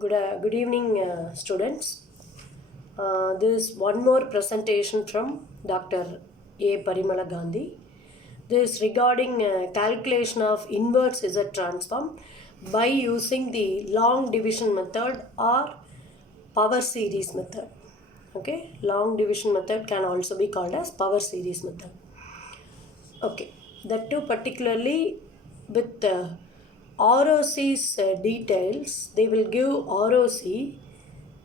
Good evening, students. This is one more presentation from Dr. A. Parimala Gandhi. This is regarding calculation of inverse Z transform by using the long division method or power series method. Okay, long division method can also be called as power series method. Okay, that too particularly with ROC's details, they will give ROC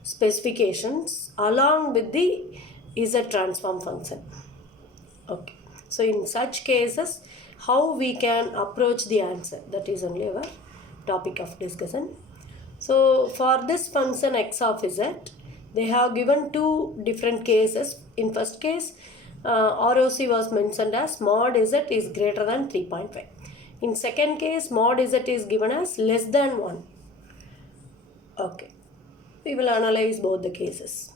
specifications along with the Z transform function. Okay, so in such cases, how we can approach the answer, that is only our topic of discussion. So for this function x of z, they have given two different cases. In first case, ROC was mentioned as mod z is greater than 3.5. In second case, mod z is given as less than 1. Okay, we will analyze both the cases.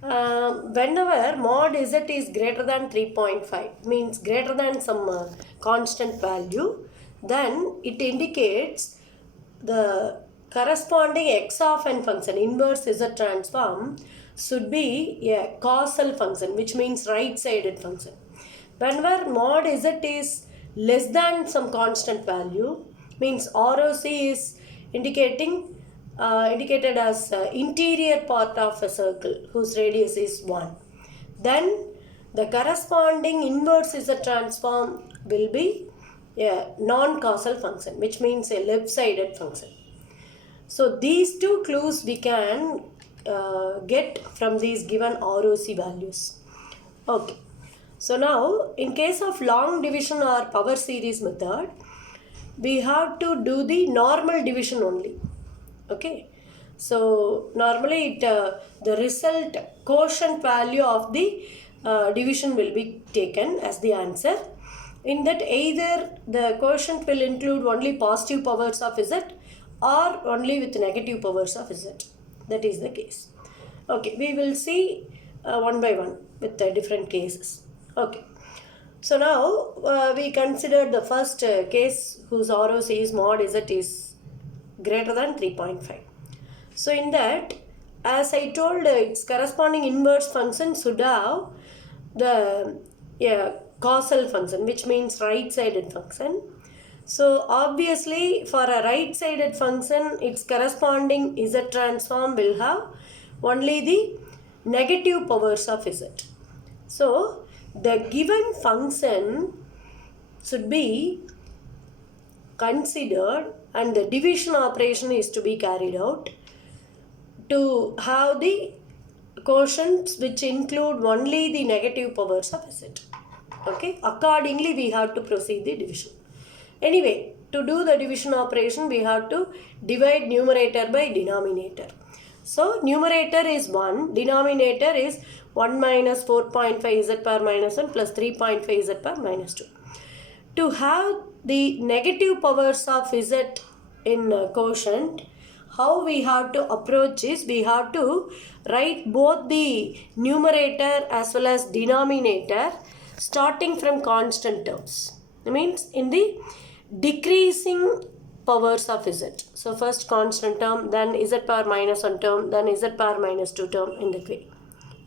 Whenever mod z is greater than 3.5, means greater than some constant value, then it indicates the corresponding x of n function, inverse z transform, should be a causal function, which means right-sided function. Whenever mod z is less than some constant value, means ROC is indicated as interior part of a circle whose radius is 1. Then the corresponding inverse Z transform will be a non-causal function, which means a left-sided function. So these two clues we can get from these given ROC values. Okay. So now in case of long division or power series method, we have to do the normal division only. Okay, so normally the result quotient value of the division will be taken as the answer. In that, either the quotient will include only positive powers of z or only with negative powers of z. That is the case. Okay, we will see one by one with the different cases. Okay, so now we consider the first case whose ROC is mod z is greater than 3.5. So in that, as I told, its corresponding inverse function should have the causal function, which means right-sided function. So obviously for a right-sided function, its corresponding Z transform will have only the negative powers of Z. So the given function should be considered and the division operation is to be carried out to have the quotients which include only the negative powers of z. Okay, accordingly we have to proceed the division. Anyway, to do the division operation, we have to divide numerator by denominator. So numerator is 1, denominator is 1 minus 4.5 z power minus 1 plus 3.5 z power minus 2. To have the negative powers of z in quotient, how we have to approach is we have to write both the numerator as well as denominator starting from constant terms. It means in the decreasing powers of z. So first constant term, then z power minus 1 term, then z power minus 2 term in that way.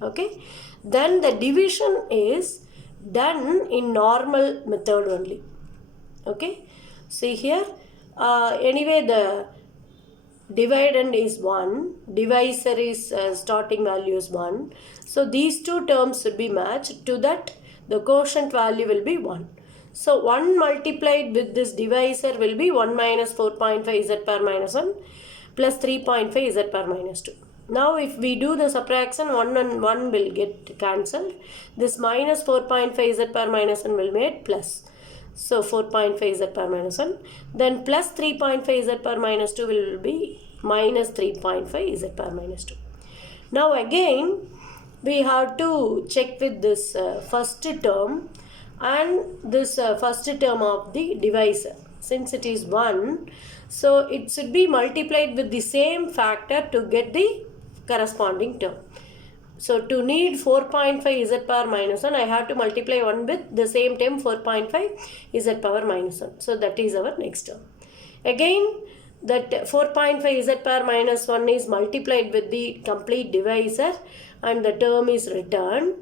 Okay. Then the division is done in normal method only. Okay, see here, anyway the dividend is 1, divisor is starting value is 1. So these two terms should be matched. To that the quotient value will be 1. So 1 multiplied with this divisor will be 1 minus 4.5 z power minus 1 plus 3.5 z power minus 2. Now if we do the subtraction, 1 and 1 will get cancelled. This minus 4.5 z power minus 1 will be made plus. So 4.5 z power minus 1. Then plus 3.5 z power minus 2 will be minus 3.5 z power minus 2. Now again we have to check with this first term and this first term of the divisor. Since it is 1, so it should be multiplied with the same factor to get the corresponding term. So to need 4.5 z power minus 1, I have to multiply 1 with the same term 4.5 z power minus 1. So that is our next term. Again that 4.5 z power minus 1 is multiplied with the complete divisor and the term is returned.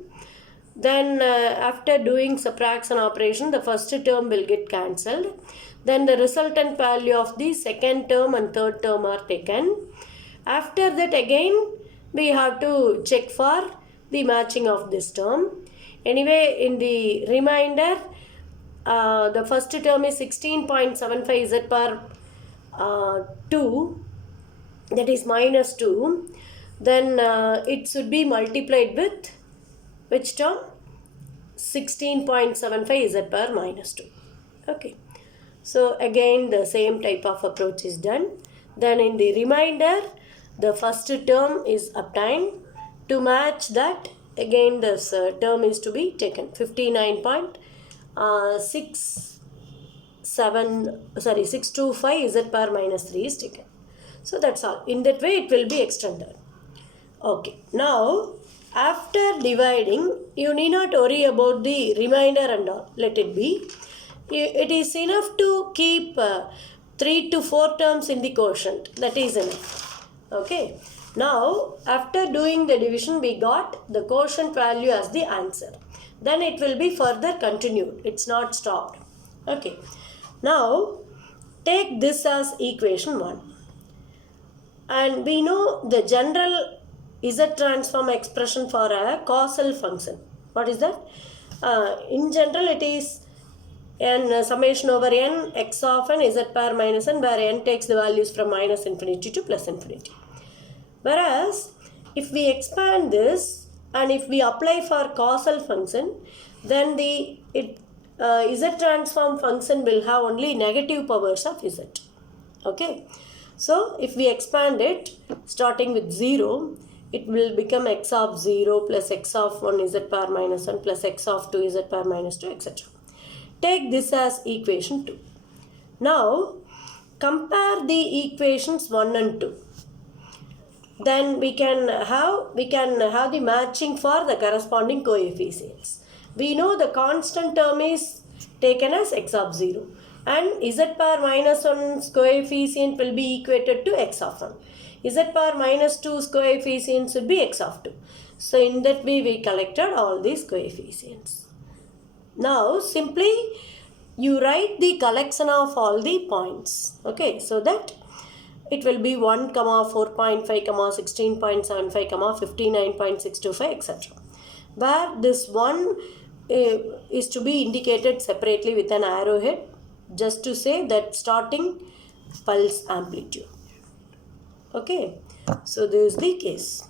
Then after doing subtraction operation, the first term will get cancelled. Then the resultant value of the second term and third term are taken. After that again we have to check for the matching of this term. Anyway, in the remainder, the first term is 16.75 z power 2, that is minus 2. Then it should be multiplied with which term? 16.75 z power minus 2. Okay. So again the same type of approach is done. Then in the remainder, the first term is obtained. To match that, again this term is to be taken. 625 z power minus 3 is taken. So that's all. In that way it will be extended. Okay. Now after dividing, you need not worry about the remainder and all. Let it be. It is enough to keep 3 to 4 terms in the quotient. That is enough. Okay. Now after doing the division, we got the quotient value as the answer. Then it will be further continued. It's not stopped. Okay. Now take this as equation 1. And we know the general Z transform expression for a causal function. What is that? In general it is n summation over n x of n z power minus n, where n takes the values from minus infinity to plus infinity. Whereas if we expand this and if we apply for causal function, then the z transform function will have only negative powers of z. Okay. So if we expand it starting with 0, it will become x of 0 plus x of 1 z power minus 1 plus x of 2 z power minus 2, etc. Take this as equation 2. Now compare the equations 1 and 2. Then we can have the matching for the corresponding coefficients. We know the constant term is taken as x of 0 and z power minus 1's coefficient will be equated to x of 1. Z power minus 2's coefficients will be x of 2. So in that way we collected all these coefficients. Now simply you write the collection of all the points. Okay, so that it will be 1, 4.5, 16.75, 59.625, etc. Where this 1 is to be indicated separately with an arrowhead, just to say that starting pulse amplitude. Okay, so this is the case.